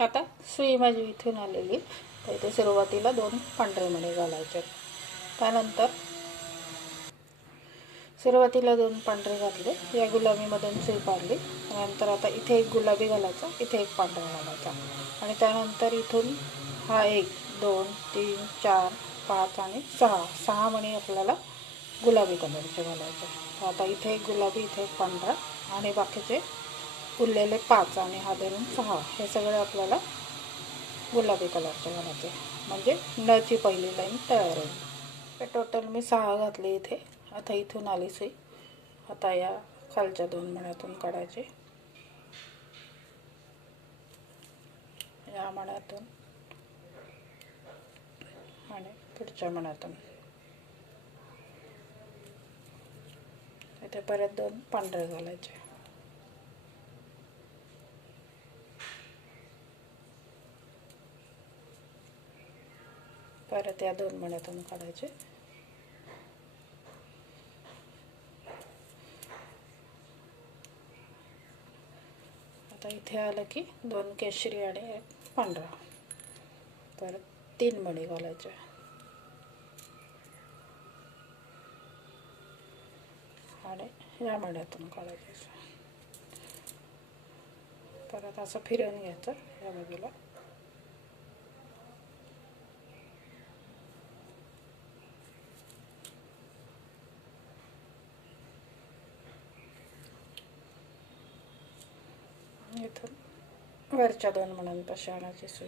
आता सुई माझी इथून आलेली. तर इथे सुरुवातीला दोन पांढरे मणी घालायचे. त्यानंतर सुरुवातीला दोन पांढरे घातले. या गुलाबीमधून सुई पाडली. त्यानंतर आता इथे एक गुलाबी घालायचा इथे एक पांढरा घालायचा. आणि त्यानंतर इथून हा एक दोन तीन चार पाच आणि सहा सहा मणी आपल्याला गुलाबी कलरचे घालायचे. आता इथे एक गुलाबी इथे एक पांढरा आणि बाकीचे उरलेले पाच आणि हा धरून सहा. हे सगळे आपल्याला गुलाबी कलरचे घालायचे म्हणजे नची पहिली लाईन तयार होईल. हे टोटल मी सहा घातले इथे. आता इथून आली सुई आता या खालच्या दोन मण्यातून काढायचे. या मण्यातून आणि पुढच्या मण्यातून. इथे परत दोन पांढरे घालायचे. परत या दोन मण्यातून काढायचे. आता इथे आलं की दोन केशरी आणि एक पांढरा. परत तीन मणी घालायचे. आणि या मण्यातून काढायचे. परत असं फिरवून घ्यायचं या बाजूला. वरच्या दोन मणांपाशी आणायची सुई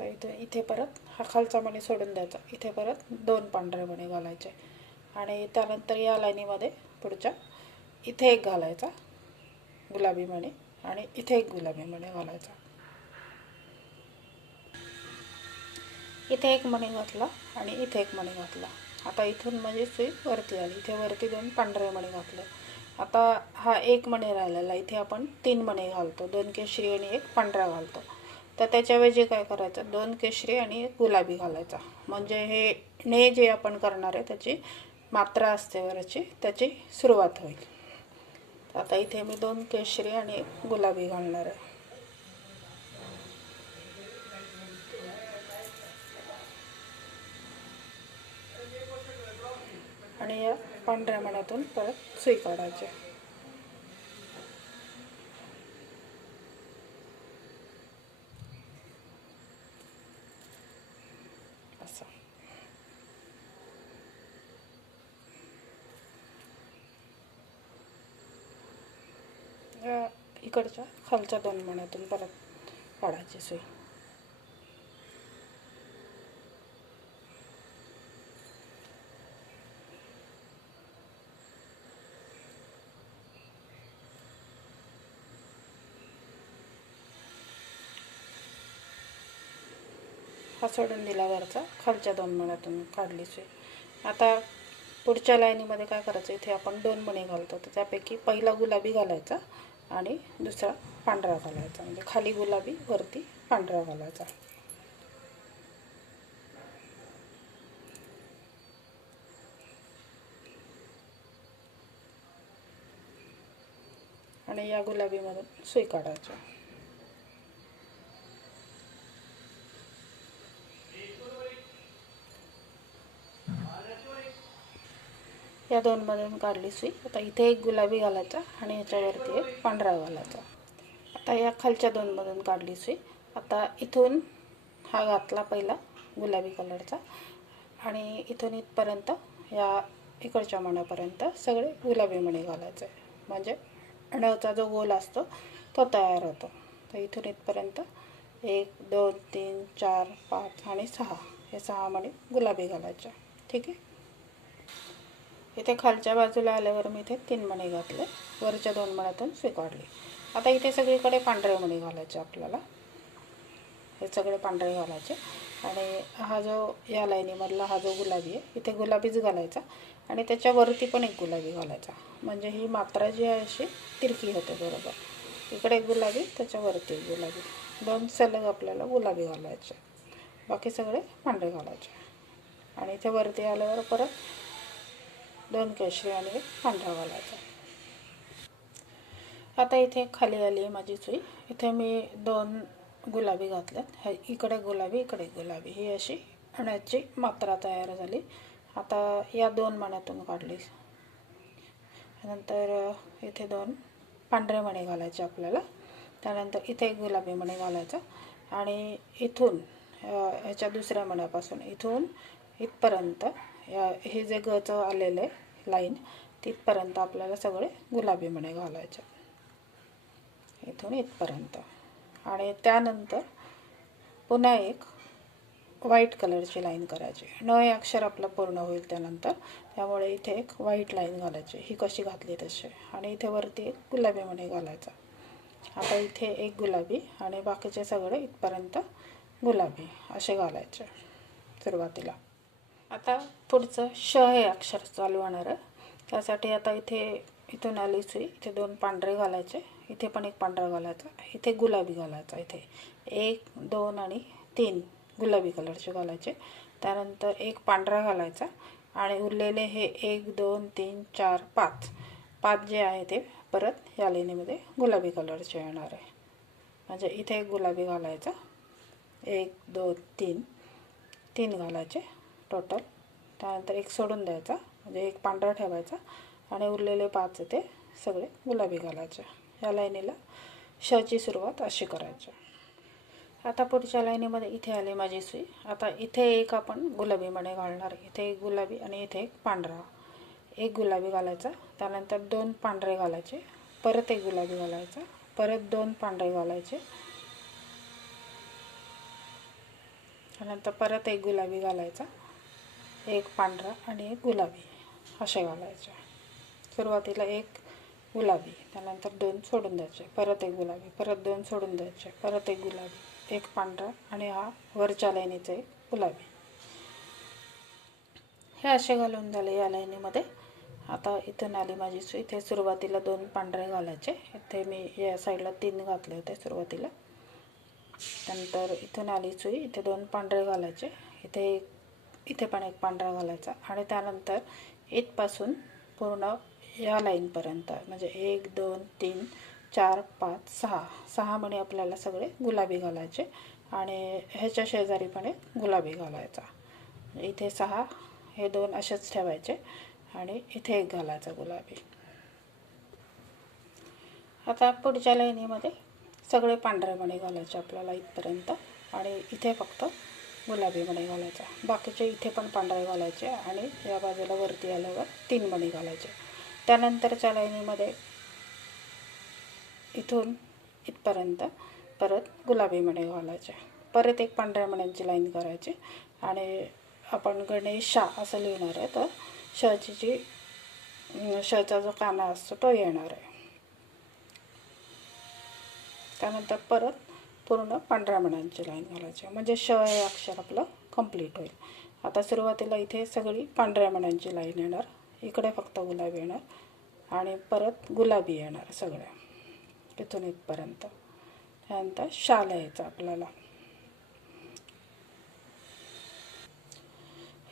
इथे इथे परत हा खालचा मणी सोडून द्यायचा. इथे परत दोन पांढरे मणी घालायचे. आणि त्यानंतर या लाईनीमध्ये पुढच्या इथे एक घालायचा. गुलाबी मणी आणि इथे एक गुलाबी मणी घालायचा. इथे एक मणी घातला आणि इथे एक मणी घातला. आता इथून म्हणजे सुई वरती आली. इथे वरती दोन पांढरे मणी घातले. आता हा एक मणी राहिलेला. इथे आपण तीन मणी घालतो. दोन केशरी आणि एक पांढरा घालतो. तर त्याच्याऐवजी काय करायचं? दोन केशरी आणि एक गुलाबी घालायचा. म्हणजे हे ने जे आपण करणार आहे त्याची मात्रा असते वरची त्याची सुरुवात होईल. आता इथे मी दोन केशरी आणि एक गुलाबी घालणार आहे. आणि या पांढऱ्या मणातून परत सुई काढायची असं या इकडच्या खालच्या दोन मण्यातून परत काढायची सुई हा सोडून दिला वरचा खालच्या दोन मण्यातून काढली सुई आता पुढच्या लाईनीमध्ये काय करायचं इथे आपण दोन मणे घालतो तर त्यापैकी पहिला गुलाबी घालायचा आणि दुसरा पांढरा घालायचा. म्हणजे खाली गुलाबी वरती पांढरा घालायचा. आणि या गुलाबीमधून सुई काढायची. या दोनमधून काढली सुई. आता इथे एक गुलाबी घालायचा आणि ह्याच्यावरती एक पांढरा घालायचा. आता या खालच्या दोनमधून काढली सुई. आता इथून हा घातला पहिला गुलाबी कलरचा. आणि इथून इथपर्यंत या इकडच्या मण्यापर्यंत सगळे गुलाबी मणी घालायचे. म्हणजे अणवचा जो गोल असतो तो तयार होतो. तर इथून इथपर्यंत एक दोन तीन चार पाच आणि सहा. हे सहा मणी गुलाबी घालायच्या. ठीक आहे? इथे खालच्या बाजूला आल्यावर मी इथे तीन मणी घातले. वरच्या दोन मण्यातून स्वीकारली आता इथे सगळीकडे पांढरे मणी घालायचे आपल्याला. हे सगळे पांढरे घालायचे. आणि हा जो या लाईनीमधला हा जो गुलाबी आहे इथे गुलाबीच घालायचा. आणि त्याच्यावरती पण एक गुलाबी घालायचा. म्हणजे ही मात्रा जी आहे अशी तिरकी होते बरोबर. इकडे एक गुलाबी त्याच्यावरती एक गुलाबी. दोन सलग आपल्याला गुलाबी घालायचे. बाकी सगळे पांढरे घालायचे. आणि इथे वरती आल्यावर परत दोन केशरी आणि एक पांढरा घालायचा आता इथे खाली आली आहे माझी सुई. इथे मी दोन गुलाबी घातल्यात. हे इकडे गुलाबी इकडे गुलाबी. ही अशी अण्याची मात्रा तयार झाली. आता या दोन मण्यातून काढली नंतर इथे दोन पांढरे मणे घालायचे आपल्याला. त्यानंतर इथे एक गुलाबी मणे घालायचा. आणि इथून ह्याच्या दुसऱ्या मण्यापासून इथून इथपर्यंत या हे जे गचं आलेलं आहे लाईन तिथपर्यंत आपल्याला सगळे गुलाबी मणी घालायचे. इथून इथपर्यंत. आणि त्यानंतर पुन्हा एक व्हाईट कलरची लाईन करायची. न हे अक्षर आपलं पूर्ण होईल त्यानंतर. त्यामुळे इथे एक व्हाईट लाईन घालायची. ही कशी घातली तशी. आणि इथे वरती एक गुलाबी मणी घालायचा. आता इथे एक गुलाबी आणि बाकीचे सगळे इथपर्यंत गुलाबी असे घालायचे सुरुवातीला. आता पुढचं श हे अक्षर चालू होणार आहे. त्यासाठी आता इथे इथून आली सुई इथे दोन पांढरे घालायचे इथे पण एक पांढरा घालायचा इथे गुलाबी घालायचा इथे. एक दोन आणि तीन गुलाबी कलरचे घालायचे. त्यानंतर एक पांढरा घालायचा आणि उरलेले हे एक दोन तीन चार पाच. पाच जे आहे ते परत या लेणीमध्ये गुलाबी कलरचे येणार आहे. म्हणजे इथे एक गुलाबी घालायचा. एक दोन तीन. तीन घालायचे. टोटल. त्यानंतर एक सोडून द्यायचा. म्हणजे एक पांढरा ठेवायचा. आणि उरलेले पाच ते सगळे गुलाबी घालायचे. या लाईनीला शची सुरुवात अशी करायची. आता पुढच्या लाईनीमध्ये इथे आली माझी सुई. आता इथे एक आपण गुलाबी मणे घालणार. इथे एक गुलाबी आणि इथे एक पांढरा. एक गुलाबी घालायचा. त्यानंतर दोन पांढरे घालायचे. परत एक गुलाबी घालायचा. परत दोन पांढरे घालायचे. त्यानंतर परत एक गुलाबी घालायचा. एक पांढरा आणि एक गुलाबी असे घालायचे. सुरुवातीला एक गुलाबी त्यानंतर दोन सोडून द्यायचे परत एक गुलाबी परत दोन सोडून द्यायचे परत एक गुलाबी एक पांढरा आणि हा वरच्या लाईनीचा एक गुलाबी. हे असे घालून झाले या लाईनीमध्ये. आता इथून आली माझी सुई इथे सुरुवातीला दोन पांढरे घालायचे. इथे मी या साईडला तीन घातले होते सुरुवातीला. नंतर इथून आली सुई इथे दोन पांढरे घालायचे. इथे एक इथे पण एक पांढरा घालायचा आणि त्यानंतर इथपासून पूर्ण या लाईनपर्यंत म्हणजे एक दोन तीन चार पाच सहा सहा मणी आपल्याला सगळे गुलाबी घालायचे आणि ह्याच्या शेजारी पण एक गुलाबी घालायचा. इथे सहा हे दोन असेच ठेवायचे आणि इथे एक घालायचा गुलाबी. आता पुढच्या लाईनीमध्ये सगळे पांढरे मणी घालायचे आपल्याला इथपर्यंत आणि इथे फक्त गुलाबी मणी घालायचा. बाकीचे इथे पण पांढरे घालायचे आणि या बाजूला वरती आल्यावर तीन मणी घालायचे. त्यानंतरच्या लाईनीमध्ये इथून इथपर्यंत परत गुलाबी मणी घालायचे. परत एक पांढऱ्या मण्यांची लाईन करायची आणि आपण गणेशा असं लिहिणार आहे तर शची जी शहचा शचा जो काना असतो तो येणार आहे. त्यानंतर परत पूर्ण पांढऱ्या मण्यांची लाईन घालायची. म्हणजे श हे अक्षर आपलं कंप्लीट होईल. आता सुरुवातीला इथे सगळी पांढऱ्या मण्यांची लाईन येणार. इकडे फक्त गुलाबी येणार. आणि परत गुलाबी येणार सगळ्या. इथून इथपर्यंत. त्यानंतर शाल यायचं आपल्याला.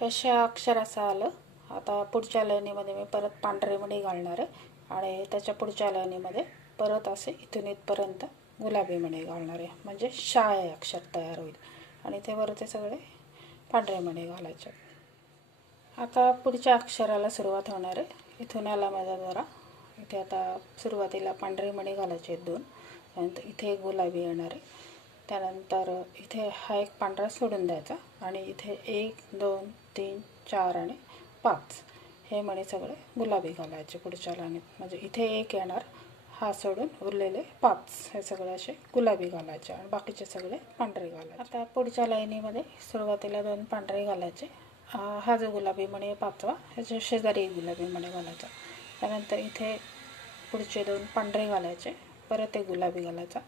हे श अक्षर असं आलं. आता पुढच्या लाईनीमध्ये मी परत पांढरे मणी घालणार आहे. आणि त्याच्या पुढच्या लाईनीमध्ये परत असे इथून इथपर्यंत गुलाबी मणी घालणार आहे. म्हणजे शाळे अक्षर तयार होईल. आणि ते वरचे सगळे पांढरे मणी घालायचे. आता पुढच्या अक्षराला सुरुवात होणार आहे. इथून आला माझा जरा. इथे आता सुरुवातीला पांढरे मणी घालायचे आहेत दोन. त्यानंतर इथे एक गुलाबी येणार आहे. त्यानंतर इथे हा एक पांढरा सोडून द्यायचा. आणि इथे एक दोन तीन चार आणि पाच. हे मणी सगळे गुलाबी घालायचे पुढच्या लाईनीत म्हणजे इथे एक येणार. हा सोडून उरलेले पाच हे सगळे असे गुलाबी घालायचे आणि बाकीचे सगळे पांढरे घालायचे. आता पुढच्या लाईनीमध्ये सुरुवातीला दोन पांढरे घालायचे. हा जो गुलाबी मणी पाचवा ह्याच्या शेजारी एक गुलाबी मणी घालायचा. त्यानंतर इथे पुढचे दोन पांढरे घालायचे परत एक गुलाबी घालायचा.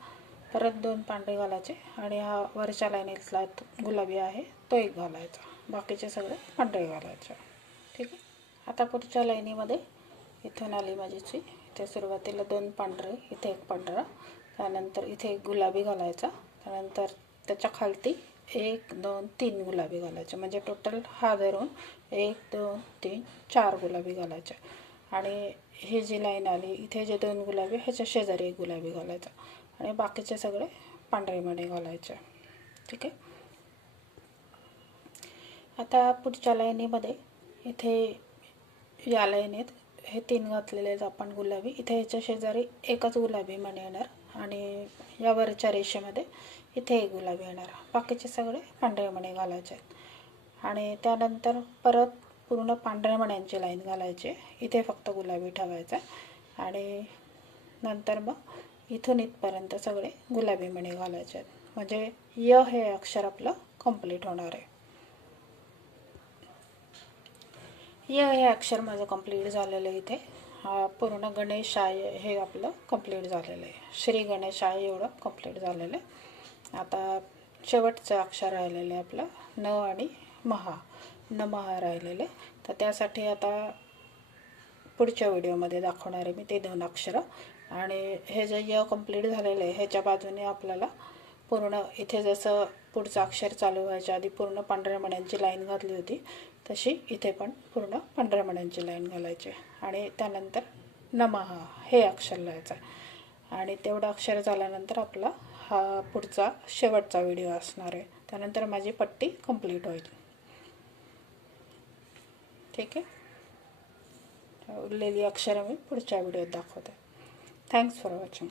परत दोन पांढरे घालायचे आणि हा वरच्या लाईनीतला गुलाबी आहे तो एक घालायचा. बाकीचे सगळे पांढरे घालायचे. ठीक आहे? आता पुढच्या लाईनीमध्ये इथून आली माझी इथे सुरुवातीला दोन पांढरे इथे एक पांढरा. त्यानंतर इथे एक गुलाबी घालायचा. त्यानंतर त्याच्या खालती एक दोन तीन गुलाबी घालायचे. म्हणजे टोटल हा धरून एक दोन तीन चार गुलाबी घालायचे. आणि ही जी लाईन आली इथे जे दोन गुलाबी ह्याच्या शेजारी एक गुलाबी घालायचा. आणि बाकीचे सगळे पांढरेमध्ये घालायचे. ठीक आहे? आता पुढच्या लाईनीमध्ये इथे या लाईनीत हे तीन घातलेले आहेत आपण गुलाबी. इथे ह्याच्या शेजारी एकच गुलाबी मणी येणार आणि या वरच्या रेषेमध्ये इथे एक गुलाबी येणार. बाकीचे सगळे पांढरे मणी घालायचे आहेत. आणि त्यानंतर परत पूर्ण पांढऱ्या मण्यांची लाईन घालायची. इथे फक्त गुलाबी ठेवायचा आणि नंतर मग इथून इथपर्यंत सगळे गुलाबी मणी घालायचे आहेत. म्हणजे य हे अक्षर आपलं कंप्लीट होणार आहे. य हे अक्षर माझं कंप्लीट झालेलं आहे इथे. हा पूर्ण गणेशाय हे आपलं कंप्लीट झालेलं आहे. श्री गणेशाय एवढं कंप्लीट झालेलं आहे. आता शेवटचं अक्षर राहिलेलं आहे आपलं न आणि महा न महा राहिलेले तर त्यासाठी आता पुढच्या व्हिडिओमध्ये दाखवणार आहे मी ते दोन अक्षरं. आणि हे जे य कंप्लीट झालेलं आहे ह्याच्या बाजूने आपल्याला पूर्ण इथे जसं पुढचं अक्षर चालू व्हायच्या आधी पूर्ण पांढऱ्या मण्यांची लाईन घातली होती तशी इथे पण पूर्ण पंधरा मण्यांची लाईन घालायची आणि त्यानंतर नमः हे अक्षर लिहायचं आहे. आणि तेवढं अक्षर झाल्यानंतर आपला हा पुढचा शेवटचा व्हिडिओ असणार आहे. त्यानंतर माझी पट्टी कंप्लीट होईल. ठीक आहे? उरलेली अक्षरं मी पुढच्या व्हिडिओत दाखवते. Thanks for watching